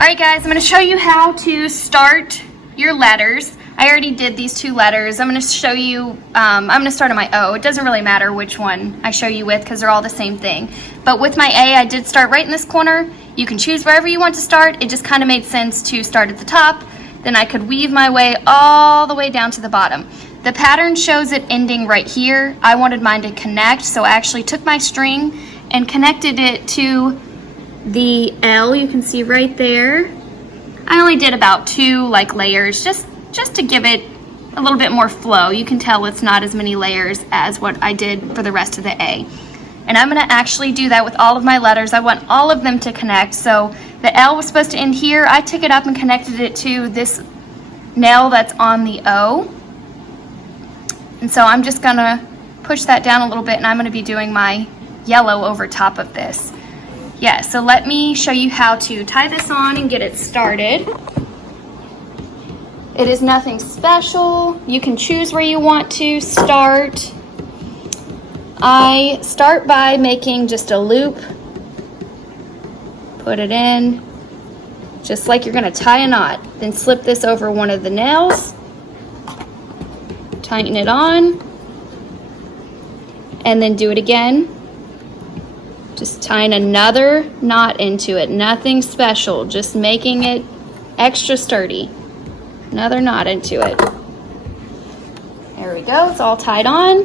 Alright guys, I'm going to show you how to start your letters. I already did these two letters. I'm going to show you, I'm going to start on my O. It doesn't really matter which one I show you with because they're all the same thing. But with my A, I did start right in this corner. You can choose wherever you want to start. It just kind of made sense to start at the top. Then I could weave my way all the way down to the bottom. The pattern shows it ending right here. I wanted mine to connect, so I actually took my string and connected it to the L. You can see right there. I only did about 2 layers just to give it a little bit more flow. You can tell it's not as many layers as what I did for the rest of the A. And I'm going to actually do that with all of my letters. I want all of them to connect. So the L was supposed to end here. I took it up and connected it to this nail that's on the O. And so I'm just going to push that down a little bit, and I'm going to be doing my yellow over top of this. Yeah, so let me show you how to tie this on and get it started. It is nothing special. You can choose where you want to start. I start by making just a loop. Put it in, just like you're gonna tie a knot. Then slip this over one of the nails. Tighten it on. And then do it again. Just tying another knot into it, nothing special, just making it extra sturdy. Another knot into it. There we go, it's all tied on.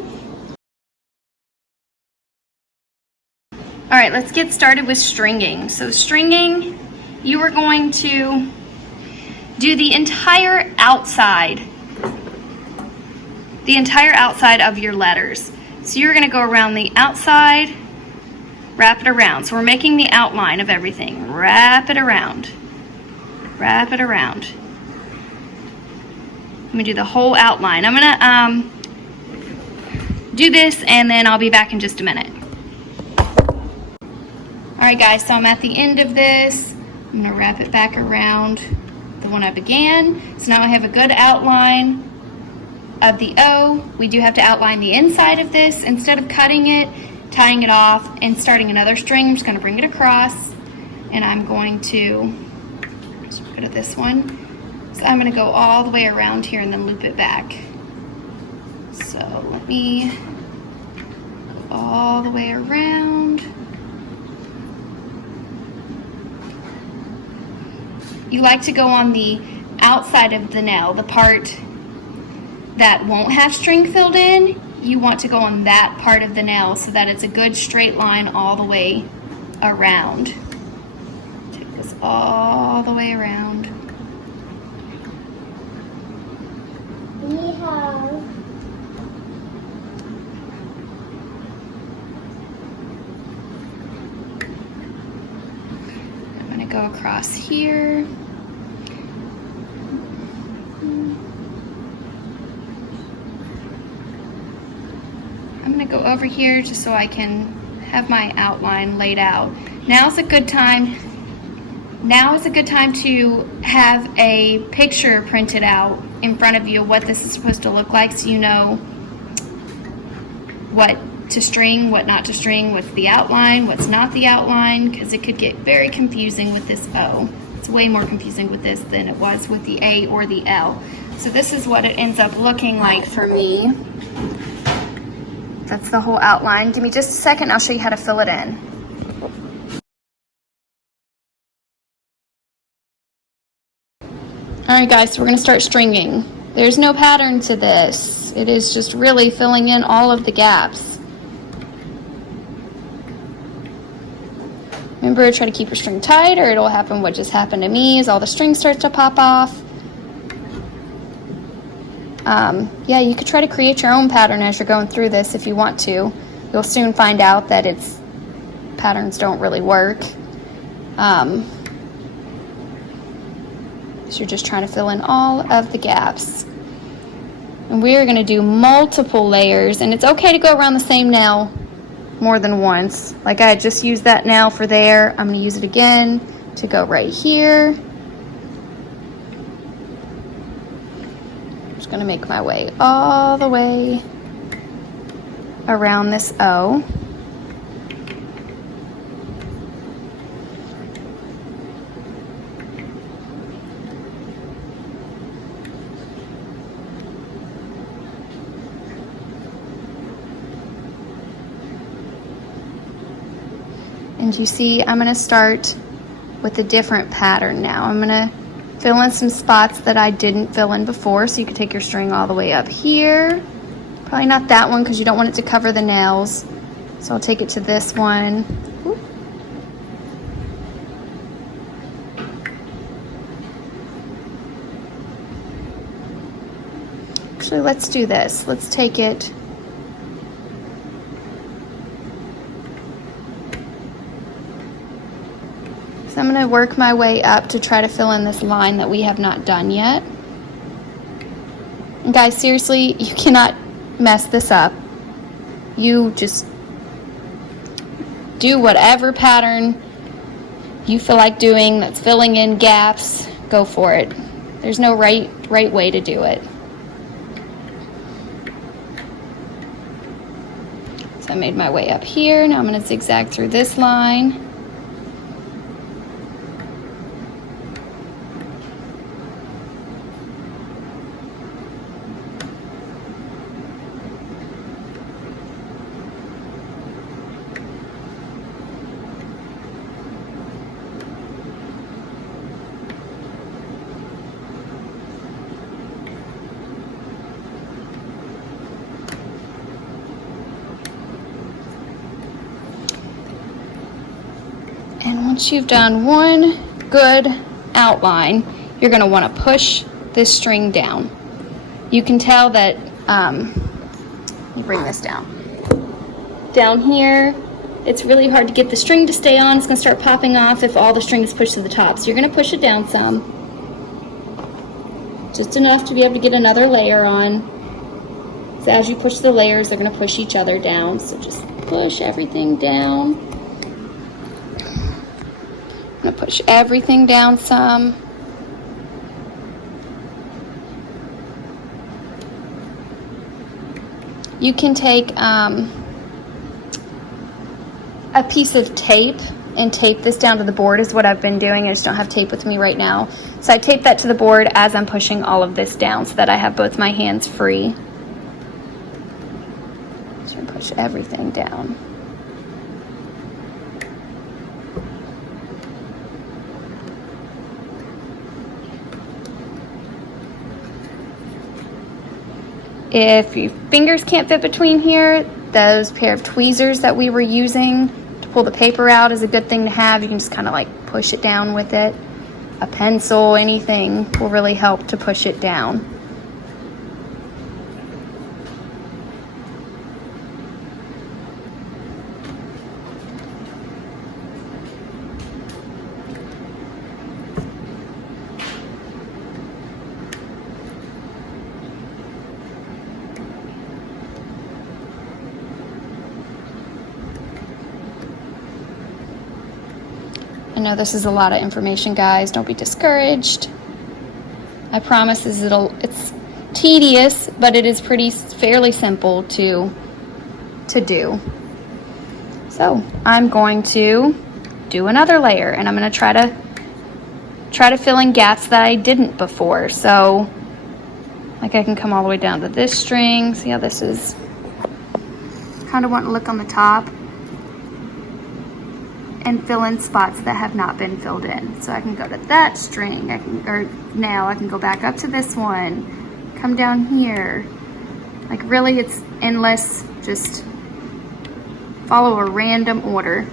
All right, let's get started with stringing. So stringing, you are going to do the entire outside of your letters. So you're gonna go around the outside, wrap it around. So we're making the outline of everything. Wrap it around. Wrap it around. I'm gonna do the whole outline. I'm gonna do this and then I'll be back in just a minute. Alright guys, so I'm at the end of this. I'm gonna wrap it back around the one I began. So now I have a good outline of the O. We do have to outline the inside of this. Instead of cutting it, tying it off, and starting another string, I'm just going to bring it across, and I'm going to just go to this one. So I'm going to go all the way around here and then loop it back. So let me go all the way around. You like to go on the outside of the nail, the part that won't have string filled in. You want to go on that part of the nail so that it's a good straight line all the way around. Take this all the way around. I'm going to go across here. I'm going to go over here just so I can have my outline laid out. Now is a good time to have a picture printed out in front of you of what this is supposed to look like, so you know what to string, what not to string, what's the outline, what's not the outline, because it could get very confusing with this O. It's way more confusing with this than it was with the A or the L. So this is what it ends up looking like for me. That's the whole outline. Give me just a second, I'll show you how to fill it in. Alright guys, so we're going to start stringing. There's no pattern to this. It is just really filling in all of the gaps. Remember, try to keep your string tight or it'll happen what just happened to me is all the string starts to pop off. Yeah, you could try to create your own pattern as you're going through this if you want to. You'll soon find out that patterns don't really work. So you're just trying to fill in all of the gaps. And we're going to do multiple layers, and it's okay to go around the same nail more than once. Like I just used that nail for there. I'm going to use it again to go right here. Going to make my way all the way around this O. And you see, I'm gonna start with a different pattern now. I'm gonna fill in some spots that I didn't fill in before. So you can take your string all the way up here. Probably not that one because you don't want it to cover the nails. So I'll take it to this one. Oop. Actually, let's do this. Let's take it. So I'm gonna work my way up to try to fill in this line that we have not done yet. And guys, seriously, you cannot mess this up. You just do whatever pattern you feel like doing that's filling in gaps. Go for it. There's no right way to do it. So I made my way up here. Now I'm going to zigzag through this line. And once you've done one good outline, you're going to want to push this string down. You can tell that, let me bring this down. Down here, it's really hard to get the string to stay on. It's going to start popping off if all the string is pushed to the top. So you're going to push it down some. Just enough to be able to get another layer on. So as you push the layers, they're going to push each other down. So just push everything down. I'm going to push everything down some. You can take a piece of tape and tape this down to the board is what I've been doing. I just don't have tape with me right now. So I tape that to the board as I'm pushing all of this down so that I have both my hands free. So push everything down. If your fingers can't fit between here, those pair of tweezers that we were using to pull the paper out is a good thing to have. You can just kind of like push it down with it. A pencil, anything will really help to push it down. I know this is a lot of information, guys. Don't be discouraged. I promise it's tedious, but it is fairly simple to do. So I'm going to do another layer, and I'm going to try to fill in gaps that I didn't before. So like I can come all the way down to this string. See how this is kind of want to look on the top. And fill in spots that have not been filled in. So I can go to that string, now I can go back up to this one, come down here. Like really it's endless, just follow a random order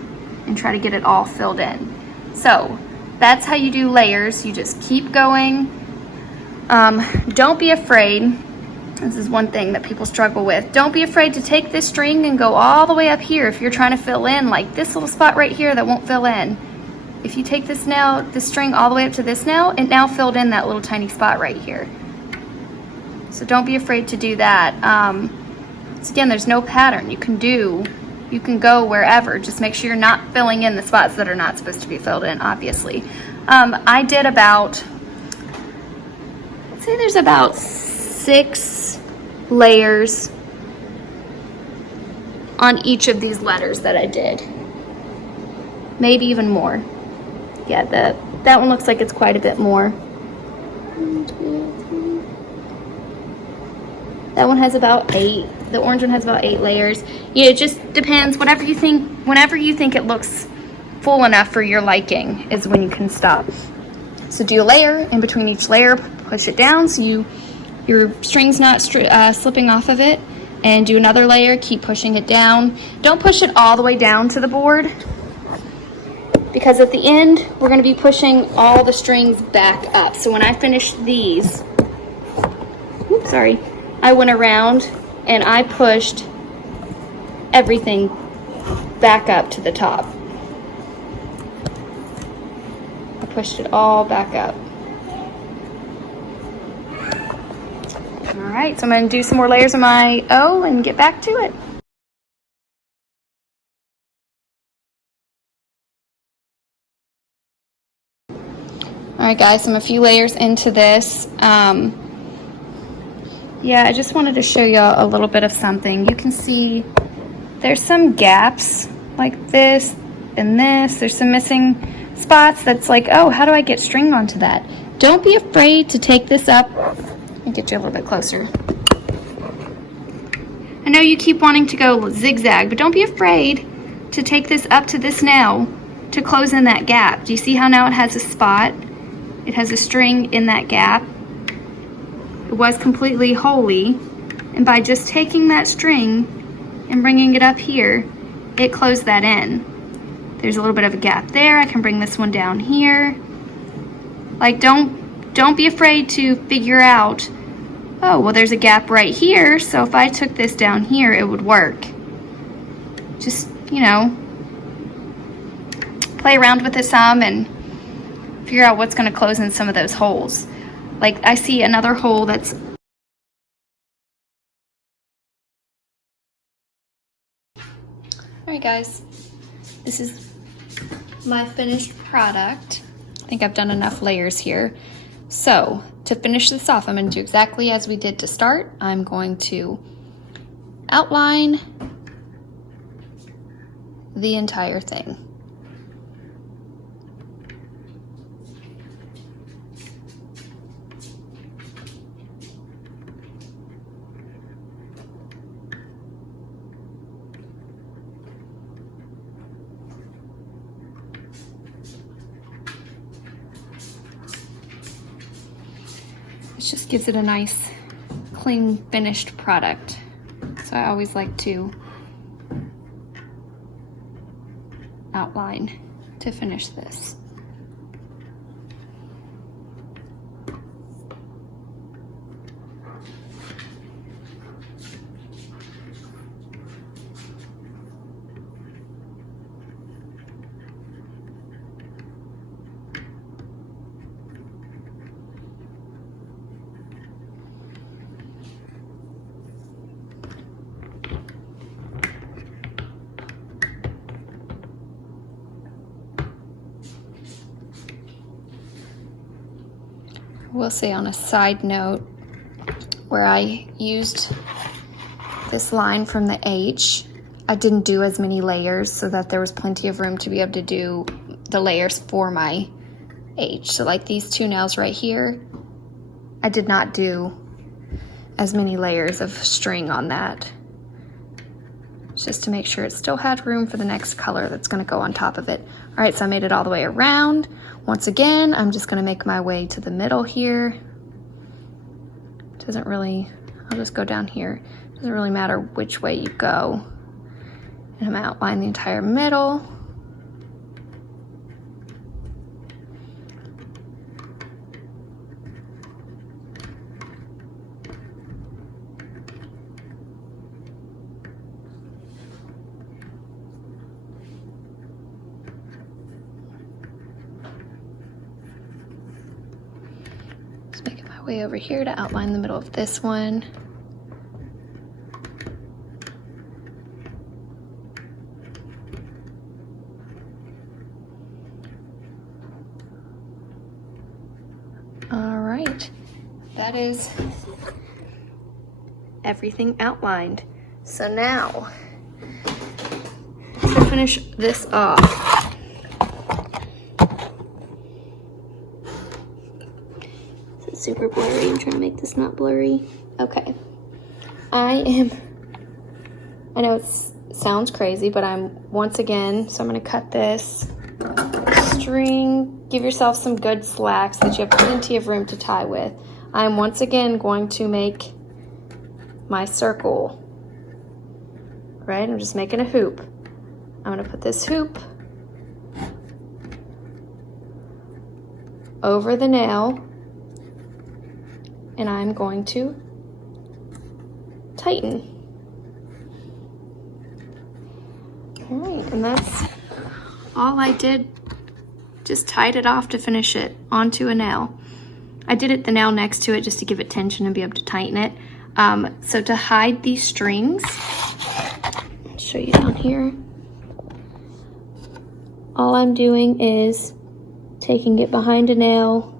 and try to get it all filled in. So that's how you do layers. You just keep going. Don't be afraid. This is one thing that people struggle with. Don't be afraid to take this string and go all the way up here if you're trying to fill in like this little spot right here that won't fill in. If you take this string all the way up to this nail, it now filled in that little tiny spot right here. So don't be afraid to do that. So again, there's no pattern you can go wherever. Just make sure you're not filling in the spots that are not supposed to be filled in, obviously. I did about, let's say there's about 6 layers on each of these letters that I did. Maybe even more. Yeah, that one looks like it's quite a bit more. 1, 2, 3. That one has about 8. The orange one has about 8 layers. Yeah, it just depends. Whenever you think it looks full enough for your liking is when you can stop. So do a layer, in between each layer, push it down so your string's not slipping off of it, and do another layer, keep pushing it down. Don't push it all the way down to the board, because at the end, we're gonna be pushing all the strings back up. So when I finish these, oops, sorry, I went around and I pushed everything back up to the top. I pushed it all back up. All right, so I'm gonna do some more layers of my O and get back to it. All right, guys, I'm a few layers into this. Yeah, I just wanted to show y'all a little bit of something. You can see there's some gaps like this and this. There's some missing spots that's like, oh, how do I get string onto that? Don't be afraid to take this up. Let me get you a little bit closer. I know you keep wanting to go zigzag, but don't be afraid to take this up to this nail to close in that gap. Do you see how now it has a spot? It has a string in that gap. It was completely holy, and by just taking that string and bringing it up here, it closed that in. There's a little bit of a gap there. I can bring this one down here. Like, don't be afraid to figure out, oh, well, there's a gap right here, so if I took this down here, it would work. Just, you know, play around with it some and figure out what's going to close in some of those holes. Like, I see another hole that's... Alright guys, this is my finished product. I think I've done enough layers here. So, to finish this off, I'm going to do exactly as we did to start. I'm going to outline the entire thing. It just gives it a nice, clean, finished product. So I always like to outline to finish this. I will say on a side note, where I used this line from the H, I didn't do as many layers so that there was plenty of room to be able to do the layers for my H. So like these two nails right here, I did not do as many layers of string on that, just to make sure it still had room for the next color that's going to go on top of it. All right, so I made it all the way around. Once again, I'm just going to make my way to the middle here. Doesn't really, I'll just go down here. Doesn't really matter which way you go. And I'm going to outline the entire middle. Way over here to outline the middle of this one. All right, that is everything outlined. So now, to finish this off, super blurry. I'm trying to make this not blurry. Okay. I know it sounds crazy, but I'm once again, so I'm going to cut this string, give yourself some good slack so that you have plenty of room to tie with. I'm once again going to make my circle, right? I'm just making a hoop. I'm gonna put this hoop over the nail, and I'm going to tighten. All right, and that's all I did. Just tied it off to finish it onto a nail. I did it the nail next to it just to give it tension and be able to tighten it. So to hide these strings, I'll show you down here. All I'm doing is taking it behind a nail.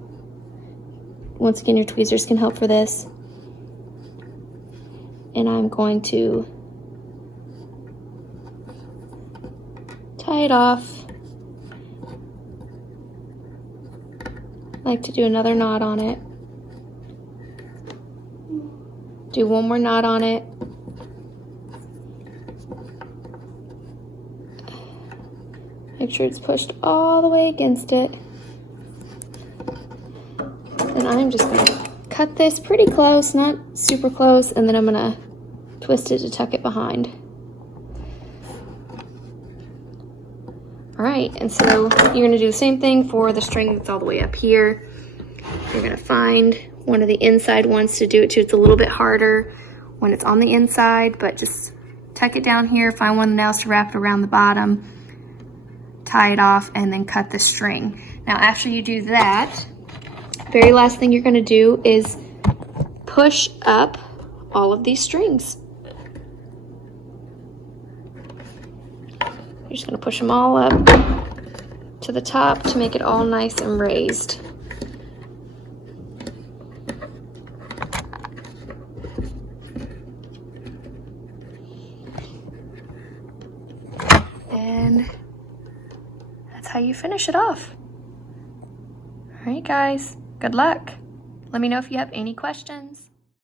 Once again, your tweezers can help for this. And I'm going to tie it off. I like to do another knot on it. Do one more knot on it. Make sure it's pushed all the way against it. Then I'm just gonna cut this pretty close, not super close, and then I'm gonna twist it to tuck it behind. All right, and so you're gonna do the same thing for the string that's all the way up here. You're gonna find one of the inside ones to do it to. It's a little bit harder when it's on the inside, but just tuck it down here, find one of the nails to wrap it around the bottom, tie it off, and then cut the string. Now, after you do that, very last thing you're gonna do is push up all of these strings. You're just gonna push them all up to the top to make it all nice and raised. And that's how you finish it off. All right, guys, good luck. Let me know if you have any questions.